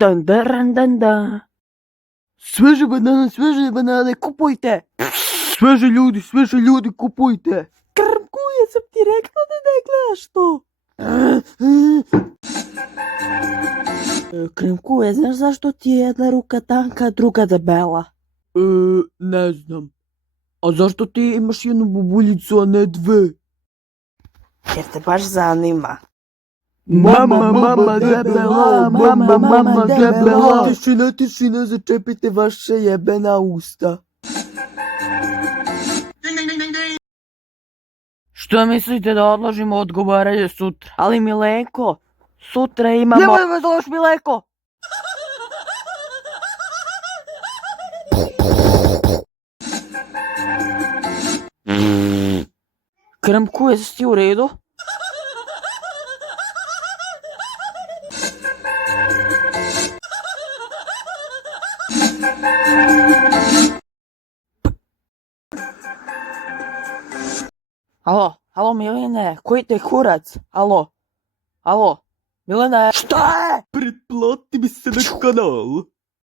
Дан-дан-дан-дан. Свежі банани, купуйте! Свежі люди, купуйте! Крмкує, це директно не наклаšto. Крмкує, znaš zašto ti je jedna ruka tanka, a druga debela? Ne znam. A zašto ti imaš jednu bubuljicu, a ne dve? Jer te baš zanima. Mama debela, mama debela. Tišina, začepite vaše jebena usta. Što mislite da odložimo odgovaranje sutra? Ali Milenko, sutra imamo... Nemoj me zoveš Milenko! Krmku, jesi ti u redu? Alo, Miline, koji te kurac? Alo, Miline, šta je? Pretplati mi se na kanal.